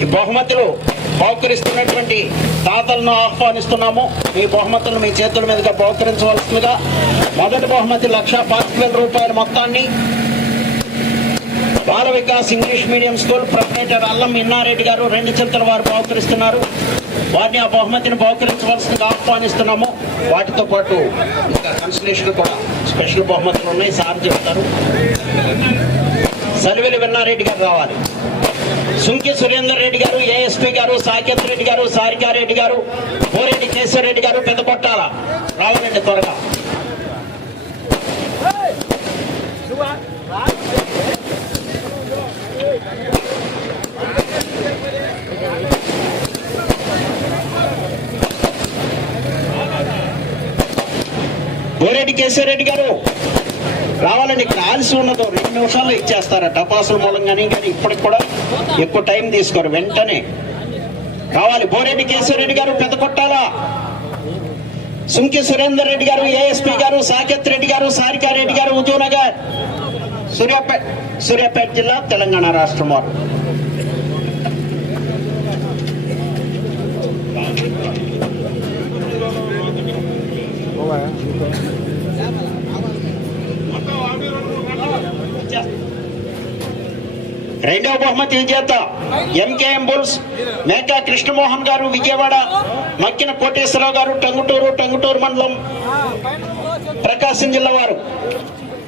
ఈ బహుమతులు బహుకరిస్తున్నటువంటి దాతలను ఆహ్వానిస్తున్నాము. మీ బహుమతులను మీ చేతుల మీదుగా బహుకరించవలసిందిగా మొదటి బహుమతి లక్ష పాతిక వేల రూపాయల మొత్తాన్ని Bala Vikas English medium school proprietor Allam Innareddy garu రెండు చింతల వారు బహుకరిస్తున్నారు. వారిని ఆ బహుమతిని బహుకరించవలసిందిగా ఆహ్వానిస్తున్నాము. వాటితో పాటు ఇంకా కన్సలేషన్ కూడా స్పెషల్ బహుమతులు ఉన్నాయి. సార్ చెప్తారు. సలివెలి విన్నారెడ్డి గారు రావాలి సుంకి సురేందర్ రెడ్డి గారు ఏఎస్పీ గారు సాకేత్ రెడ్డి గారు సారికారెడ్డి గారు కోరెడ్డి కేశవరెడ్డి గారు పెద్ద కొట్టాల. రావాలండి త్వరగా. కోరెడ్డి కేశవరెడ్డి గారు రావాలండి ఇక్కడ ఆలసి ఉన్నదో రెండు నిమిషాల్లో ఇచ్చేస్తారా టపాసుల మూలంగానే కానీ ఇప్పటికి కూడా ఎక్కువ టైం తీసుకోరు. వెంటనే రావాలి బోరెడ్డి కేశవరెడ్డి గారు పెద్ద కొట్టాలా. సుంకి సురేందర్ రెడ్డి గారు ఏఎస్పీ గారు సాకేత్ రెడ్డి గారు సారికారెడ్డి గారు ఉదయనగర్ సూర్యాపేట సూర్యాపేట జిల్లా తెలంగాణ రాష్ట్రం వారు. రెండవ బహుమతి విజేత ఎంకేఎం బుల్స్ మేకా కృష్ణమోహన్ గారు విజయవాడ మక్కిన కోటేశ్వరరావు గారు టంగుటూరు టంగుటూరు మండలం ప్రకాశం జిల్లా వారు.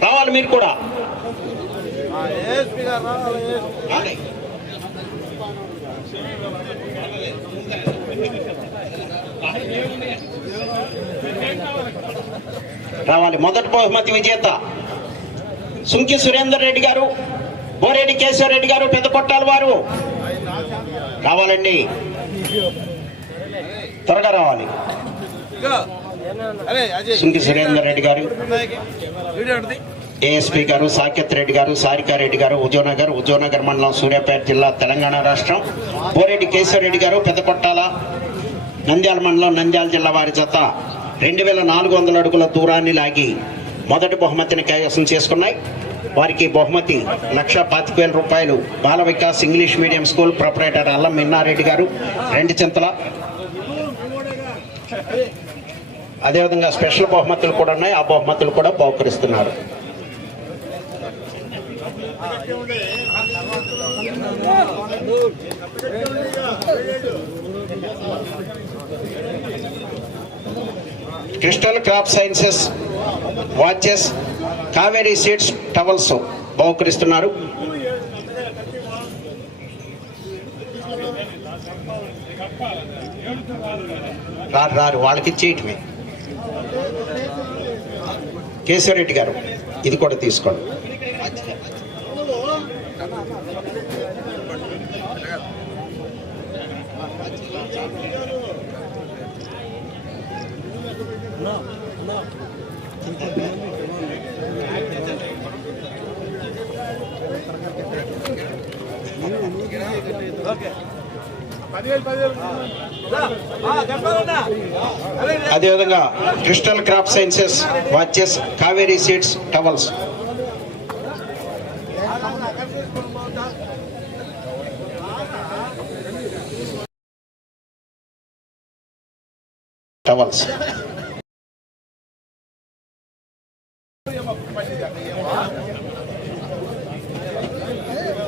రావాలి మీరు కూడా. రావాలి. మొదటి బహుమతి విజేత సుంకి సురేందర్ రెడ్డి గారు బోరెడ్డి కేశవరెడ్డి గారు పెద్ద కొట్టాల వారు. రావాలండి. త్వరగా రావాలి. సుంకి సురేందర్ రెడ్డి గారు ఏఎస్పీ గారు సాకేత్ రెడ్డి గారు సారికారెడ్డి గారు ఉజోనగర్ ఉజోనగర్ మండలం సూర్యాపేట జిల్లా తెలంగాణ రాష్ట్రం. బోరెడ్డి కేశవరెడ్డి గారు పెద్దకొట్టాల నంద్యాల మండలం నంద్యాల జిల్లా వారి జత. రెండు వేల నాలుగు వందల అడుగుల దూరాన్ని లాగి మొదటి బహుమతిని కైవసం చేసుకున్నాయి. వారికి బహుమతి లక్ష పాతిక వేల రూపాయలు. Bala Vikas English medium school proprietor Allam Minnareddy garu రెండు చింతల. అదేవిధంగా స్పెషల్ బహుమతులు కూడా ఉన్నాయి. ఆ బహుమతులు కూడా బహుకరిస్తున్నారు. Crystal Crop Sciences watches Kaveri seeds towels బహుకరిస్తున్నారు రారు రారు వాళ్ళకి ఇచ్చేయటమే కేశవరెడ్డి గారు ఇది కూడా తీసుకోండి No, no. అదేవిధంగా Crystal Crop Sciences watches Kaveri seeds towels. Towels.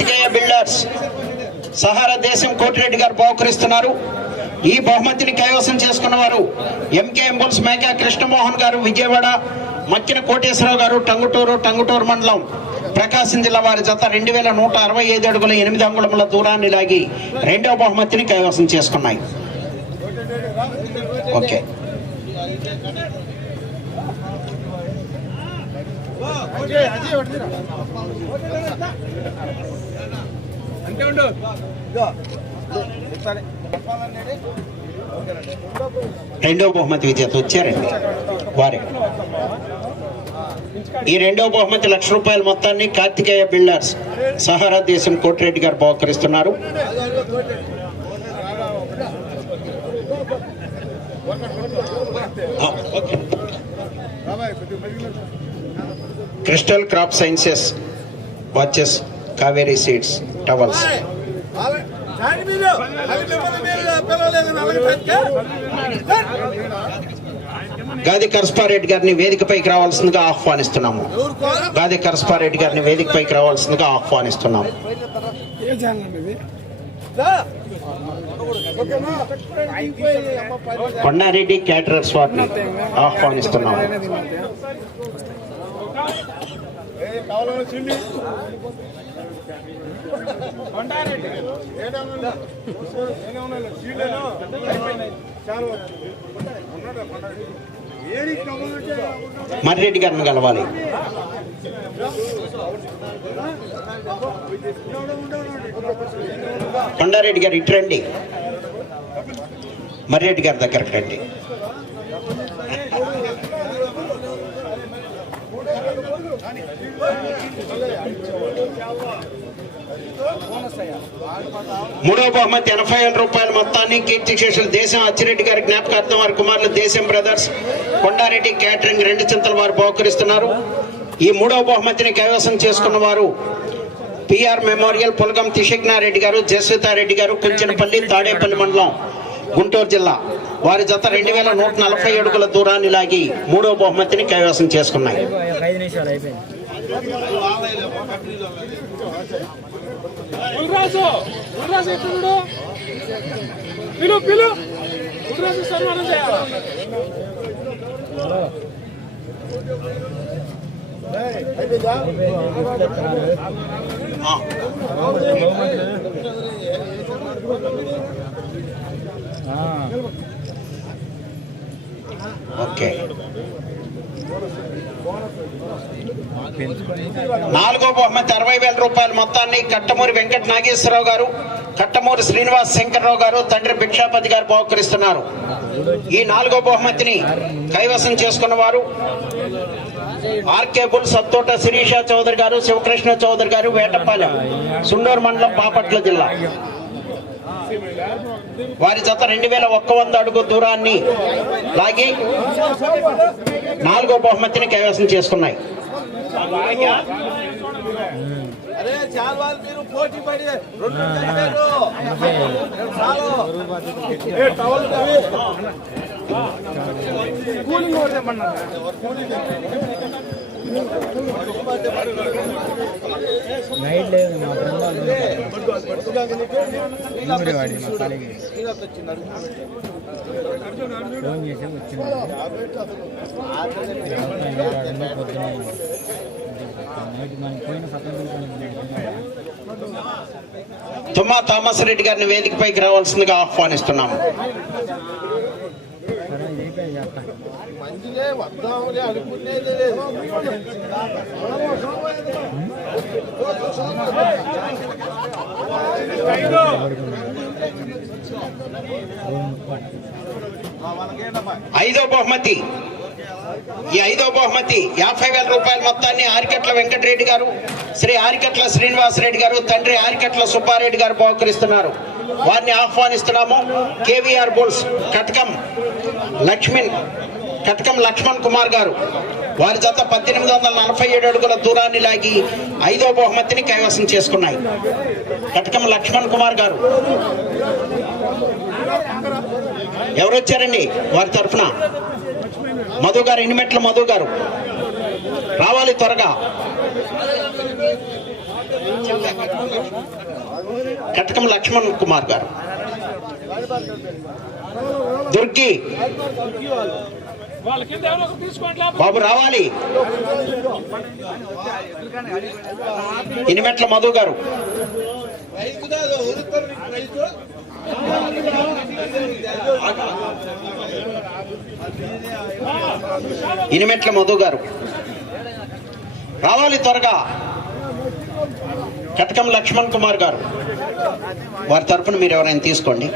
Vijaya builders Sahara దేశం కోటిరెడ్డి గారు బహుకరిస్తున్నారు. ఈ బహుమతిని కైవసం చేసుకున్న వారు ఎంకే ఎంబుల్స్ మేకా కృష్ణమోహన్ గారు విజయవాడ మక్కిన కోటేశ్వరరావు గారు టంగుటూరు టంగుటూరు మండలం ప్రకాశం జిల్లా వారి జత రెండు వేల నూట అరవై ఐదు అడుగుల ఎనిమిది అంగుళముల దూరాన్ని లాగి రెండవ బహుమతిని కైవసం చేసుకున్నాయి. ఓకే. అజయ్ ఉండు రెండో బహుమతి విజేత వచ్చారండి. వారే. ఈ రెండో బహుమతి లక్ష రూపాయల మొత్తాన్ని కార్తికేయ బిల్డర్స్ సహారా దేశం కోటిరెడ్డి గారు బహుకరిస్తున్నారు. Okay. Crystal Crop Sciences watches Kaveri seeds towels. గాది కరస్పారెడ్డి గారిని వేదికపైకి రావాల్సిందిగా ఆహ్వానిస్తున్నాము? గాది కరస్పారెడ్డి గారిని వేదికపైకి రావాల్సిందిగా ఆహ్వానిస్తున్నాము. కొండారెడ్డి క్యాటరర్స్ వారిని ఆహ్వానిస్తున్నాము. ఏ, మర్రెడ్డి గారిని కలవాలి. కొండారెడ్డి గారు ఇటు రండి. మర్రెడ్డి గారి దగ్గరకు రండి. మూడో బహుమతి ఎనభై ఏళ్ళ రూపాయల మొత్తాన్ని కీర్తి శేషులు దేశం అచ్చిరెడ్డి గారి జ్ఞాపకార్థం వారి కుమారులు దేశం బ్రదర్స్ కొండారెడ్డి క్యాటరింగ్ రెండు చింతలు వారు బహుకరిస్తున్నారు. ఈ మూడవ బహుమతిని కైవసం చేసుకున్న వారు పిఆర్ మెమోరియల్ పులగం తిషిగ్నారెడ్డి గారు జస్వితారెడ్డి గారు కుంచనపల్లి తాడేపల్లి మండలం గుంటూరు జిల్లా. వారి జత రెండు వేల నూట నలభై అడుగుల దూరాన్ని లాగి మూడో బహుమతిని కైవసం చేసుకున్నాయి. ఉల్రాజు ఉల్రాజు ఎట్టుడు పిలు పిలు. ఉల్రాజు సన్మానం చేయాలి? ఓకే. నాలుగో బహుమతి అరవై వేల రూపాయల మొత్తాన్ని కట్టమూరి వెంకట నాగేశ్వరరావు గారు కట్టమూరి శ్రీనివాస్ శంకర్రావు గారు తండ్రి భిక్షాపతి గారు బహుకరిస్తున్నారు. ఈ నాలుగో బహుమతిని కైవసం చేసుకున్న వారు ఆర్కే బుల్ సత్తోట శిరీష చౌదరి గారు శివకృష్ణ చౌదరి గారు వేటపాలెం సుండూరు మండలం బాపట్ల జిల్లా. వారి జత రెండు వేల ఒక్క వంద అడుగు దూరాన్ని లాగి నాలుగో బహుమతిని కైవసం చేసుకున్నాయి. కూలింగ్ నైట్ లేదు మా ఫ్రెండ్ వాడి మా కాలేజీ. ఫోన్ చేసి వచ్చింది. పొద్దున నైట్ మనం పోయిన సత్యం తుమ్మా థామస్ రెడ్డి గారిని వేదికపైకి రావాల్సిందిగా ఆహ్వానిస్తున్నాము వద్దాములే అనుకునేది లేదు. ఐదో బహుమతి. ఈ ఐదో బహుమతి యాభై వేల రూపాయల మొత్తాన్ని ఆరికట్ల వెంకటరెడ్డి గారు శ్రీ ఆరికట్ల శ్రీనివాసరెడ్డి గారు తండ్రి ఆరికట్ల సుబ్బారెడ్డి గారు బహుకరిస్తున్నారు. వారిని ఆహ్వానిస్తున్నాము. KVR bulls Katakam Lakshman Katakam Lakshman Kumar garu. వారి జత పద్దెనిమిది వందల నలభై ఏడు అడుగుల దూరాన్ని లాగి ఐదో బహుమతిని కైవసం చేసుకున్నాయి. కటకం లక్ష్మణ్ కుమార్ గారు. ఎవరు వచ్చారండి వారి తరఫున. మధు గారు ఎనిమెట్ల మధు గారు. రావాలి త్వరగా. కటకం లక్ష్మణ్ కుమార్ గారు. దుర్గి. బాబు రావాలి. ఇనిమెట్ల మధు గారు. ఇనిమెట్ల మధు గారు. రావాలి త్వరగా. కటకం లక్ష్మణ్ కుమార్ గారు. వారి తరఫున మీరు ఎవరైనా తీసుకోండి.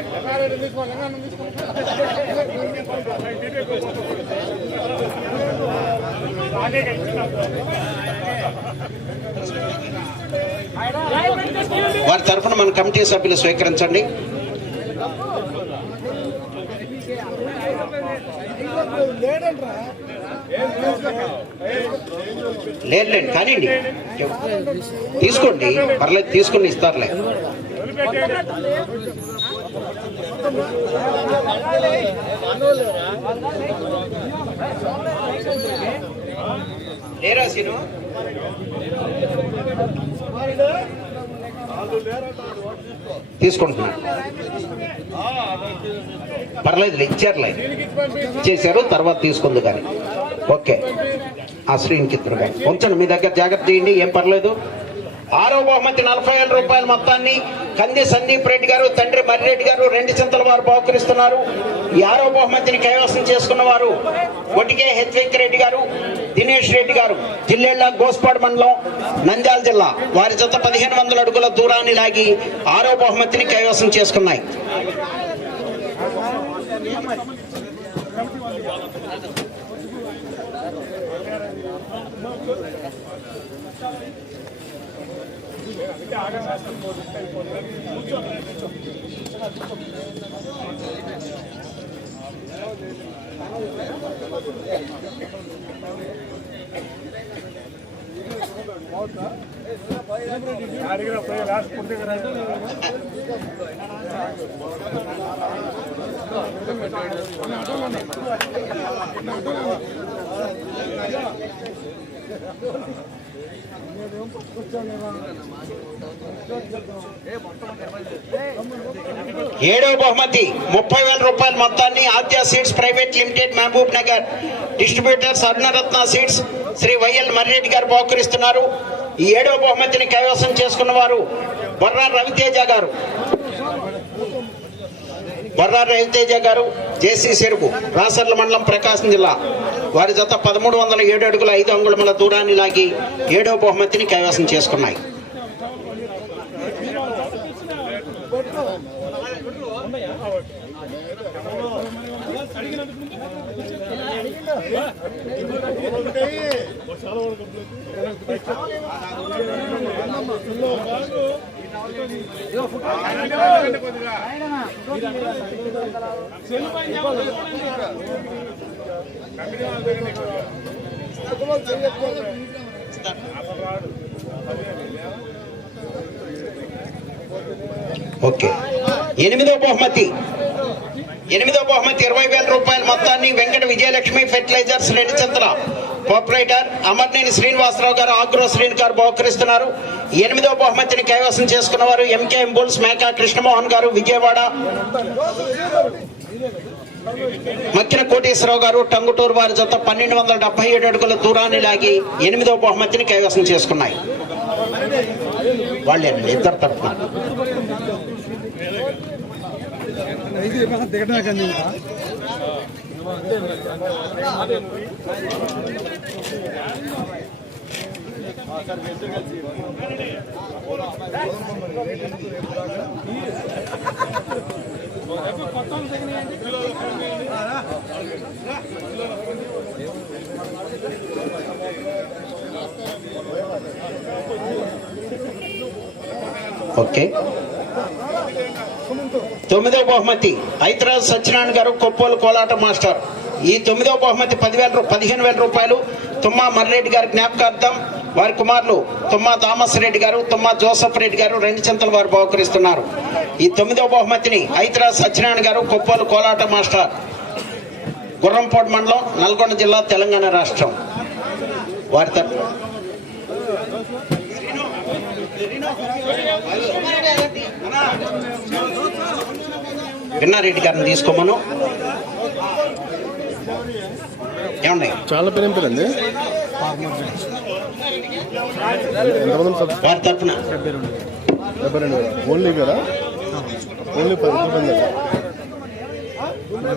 వారి తరఫున మన కమిటీ సభ్యులు స్వీకరించండి. లేదులేండి కానివ్వండి. తీసుకోండి పర్లేదు తీసుకుని ఇస్తారులే. లేరా సీను తీసుకుంటున్నా. పర్లేదు ఇచ్చారులే చేశారు తర్వాత తీసుకుంది కానీ. ఓకే. ఆ శ్రీనికి ఇద్దరు ఉంచండి మీ దగ్గర జాగ్రత్త చేయండి ఏం పర్లేదు. ఆరో బహుమతి నలభై ఏడు రూపాయల మొత్తాన్ని కంది సందీప్ రెడ్డి గారు తండ్రి మర్రెడ్డి గారు రెండు చింతల వారు బహుకరిస్తున్నారు. ఈ ఆరో బహుమతిని కైవసం చేసుకున్న వారు ఒటికే హెచ్ రెడ్డి గారు దినేష్ రెడ్డి గారు. జిల్లేళ్ళ గోస్పాడు మండలం నంద్యాల జిల్లా వారి జత పదిహేను వందల అడుగుల దూరాన్ని లాగి ఆరో బహుమతిని కైవసం చేసుకున్నాయి. అడిగిన పోయి లాస్ట్ పూర్తిగా రాదు ఏడవ బహుమతి ముప్పై వేల రూపాయల మొత్తాన్ని Adya seeds private limited Mahabub Nagar distributor Swarnaratna seeds Sri YL Marreddy garu బహుకరిస్తున్నారు. ఈ ఏడవ బహుమతిని కైవసం చేసుకున్న వారు బొర్రా రవితేజ గారు. బొర్రా రవితేజ గారు జేసీ చెరుకు రాసర్ల మండలం ప్రకాశం జిల్లా. వారి జత పదమూడు వందల ఏడు అడుగుల ఐదు అంగుళముల దూరాన్ని లాగి ఏడవ బహుమతిని కైవసం చేసుకున్నాయి. ఓకే. ఎనిమిదో బహుమతి. ఎనిమిదో బహుమతి ఇరవై వేల రూపాయల మొత్తాన్ని వెంకట విజయలక్ష్మి ఫెర్టిలైజర్స్ రెండు చెంతల ప్రొపరేటర్ అమర్నేని శ్రీనివాసరావు గారు ఆగ్రో శ్రీని గారు బహుకరిస్తున్నారు. ఎనిమిదో బహుమతిని కైవసం చేసుకున్నవారు ఎంకేఎం బుల్స్ మేకా కృష్ణమోహన్ గారు విజయవాడ. మక్కిన కోటేశ్వరరావు గారు టంగుటూరు వారి జత పన్నెండు వందల డెబ్బై ఏడు అడుగుల దూరాన్ని లాగి ఎనిమిదో బహుమతిని కైవసం చేసుకున్నాయి. వాళ్ళే ఇద్దరు తరఫున ఓకే. తొమ్మిదవ బహుమతి ఐతరాజ్ సత్యనారాయణ గారు కొప్పోలు కోలాట మాస్టర్. ఈ తొమ్మిదవ బహుమతి పదివేల పదిహేను వేల రూపాయలు తుమ్మా మర్రెడ్డి గారి జ్ఞాపకార్థం వారి కుమారులు తుమ్మా థామస్ రెడ్డి గారు తుమ్మా జోసఫ్ రెడ్డి గారు రెండు చింతలు వారు బహుకరిస్తున్నారు. ఈ తొమ్మిదవ బహుమతిని హైదరాబాద్ సత్యనారాయణ గారు కొప్పోలు కోలాట మాస్టర్. గుర్రంపోటు మండలం నల్గొండ జిల్లా తెలంగాణ రాష్ట్రం. వారి తరఫున విన్నారెడ్డి గారిని తీసుకోమను. ఏమండి? చాలా పేరు పేరండి? వారి తరఫున ఓన్లీ కదా? ఓన్లీ పది రూపాయలు.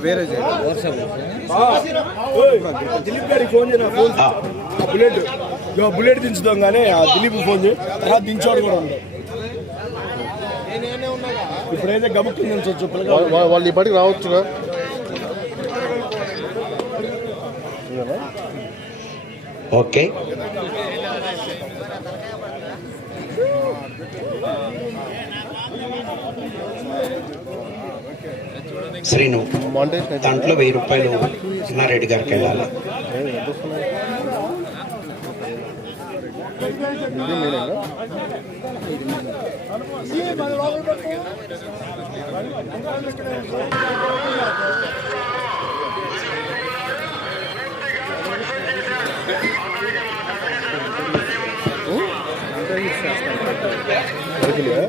వేరే దిలీప్ గారికి ఫోన్ చేయనా ఫోన్ ఆ, బుల్లెట్ బుల్లెట్ దించుదాం కానీ ఆ దిలీప్ ఫోన్ చేయి. తర్వాత దించోడు కూడా ఉంది ఇప్పుడైతే గబుక్కి దించవచ్చు వాళ్ళు ఈ పాటికి రావచ్చుగా? ఇదేనా? ఓకే. శ్రీను దాంట్లో వెయ్యి రూపాయలు నారెడ్డి గారికి వెళ్ళాలి. ఏ, వస్తున్నాయి? ఇది మీరేనా? అరకిలోయా?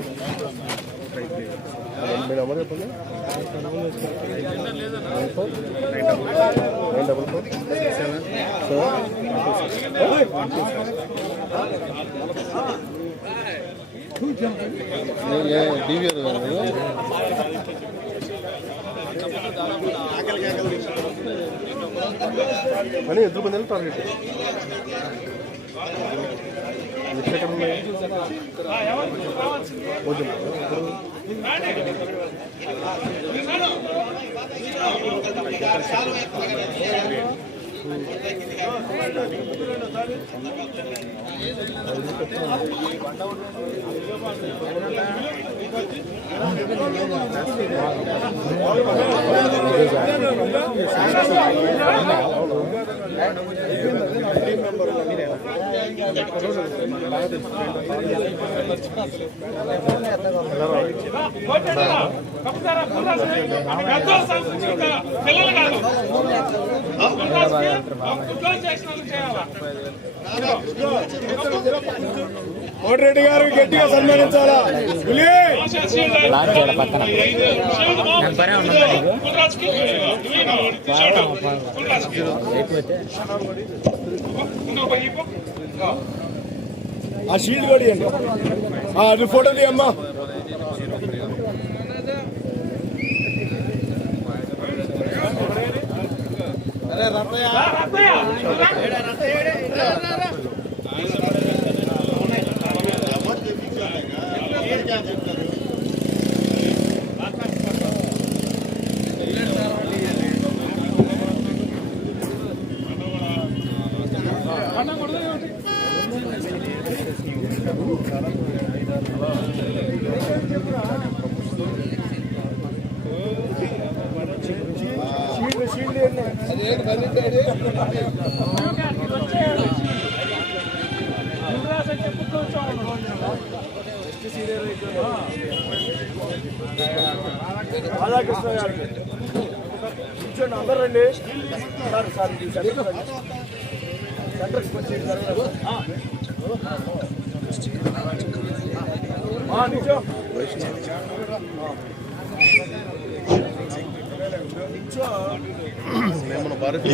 మీ నెంబర్ చెప్పండి. Nine four. Nine double four seven DVR అని ఎదురు పందాలు టార్గెట్ ఎక్కడ ఎక్కడ ఉన్నాయి కొంచెం పిల్లలు కాదు ఉద్యోగం చేసిన వాళ్ళు చేయాలా కోటిరెడ్డి గారు గట్టిగా సన్మానించాలా పులి! ఆ షీల్డ్ కూడా ఇవ్వండి. ఆ, అది ఫోటో తీయమ్మా. షీల్డ్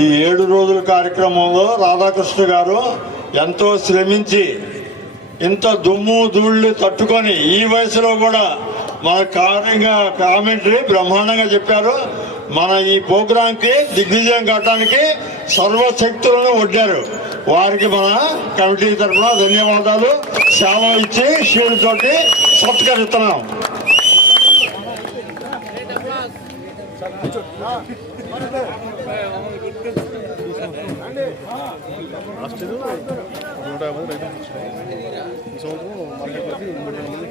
ఈ ఏడు రోజుల కార్యక్రమంలో రాధాకృష్ణ గారు ఎంతో శ్రమించి ఇంత దుమ్ము ధూళ్ళు తట్టుకొని ఈ వయసులో కూడా మన కారణంగా కామెంటరీ బ్రహ్మాండంగా చెప్పారు. మన ఈ ప్రోగ్రాంకి దిగ్విజయం కట్టడానికి సర్వశక్తులను ఒడ్డారు వారికి మన కమిటీ తరఫున ధన్యవాదాలు. సేవ ఇచ్చి షీల్డ్ తోటి సత్కరిస్తున్నాం లాస్ట్ ఇయర్ నూట యాభై రైతులు ఈ సంవత్సరం మార్కెట్లోకి మూడు మంది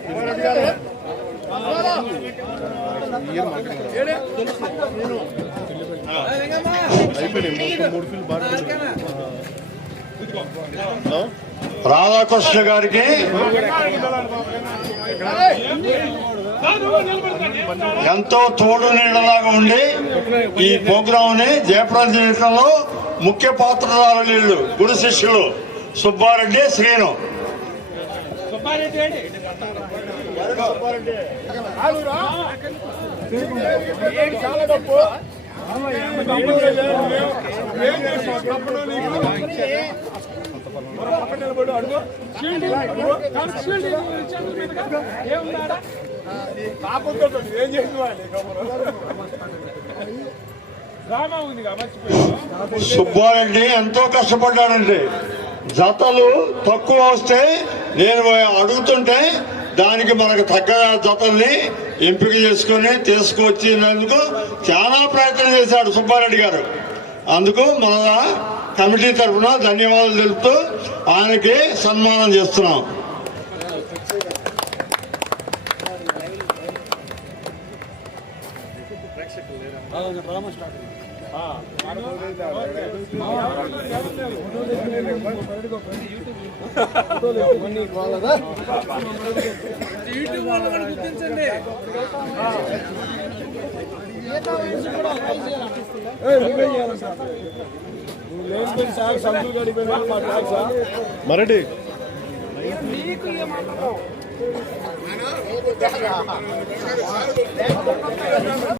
ఇయర్ మార్కెట్ మూడు హలో రాధాకృష్ణ గారికి ఎంతో తోడు నీడలాగా ఉండి ఈ ప్రోగ్రామ్ని జయప్రదం చేయడంలో ముఖ్య పాత్రదారు వీళ్ళు గురు శిష్యులు సుబ్బారెడ్డి శ్రీను. సుబ్బారెడ్డి ఏం సుబ్బారెడ్డి ఎంతో కష్టపడ్డాడండి. జతలు తక్కువ వస్తే నేను అడుగుతుంటే దానికి మనకు తగ్గ జతల్ని ఎంపిక చేసుకొని తీసుకొచ్చినందుకు చాలా ప్రయత్నం చేశాడు సుబ్బారెడ్డి గారు. అందుకు మన కమిటీ తరఫున ధన్యవాదాలు తెలుపుతూ ఆయనకి సన్మానం చేస్తున్నాం. ఏయ్, చేయాలి సార్ నువ్వు లేని సార్ సంతులు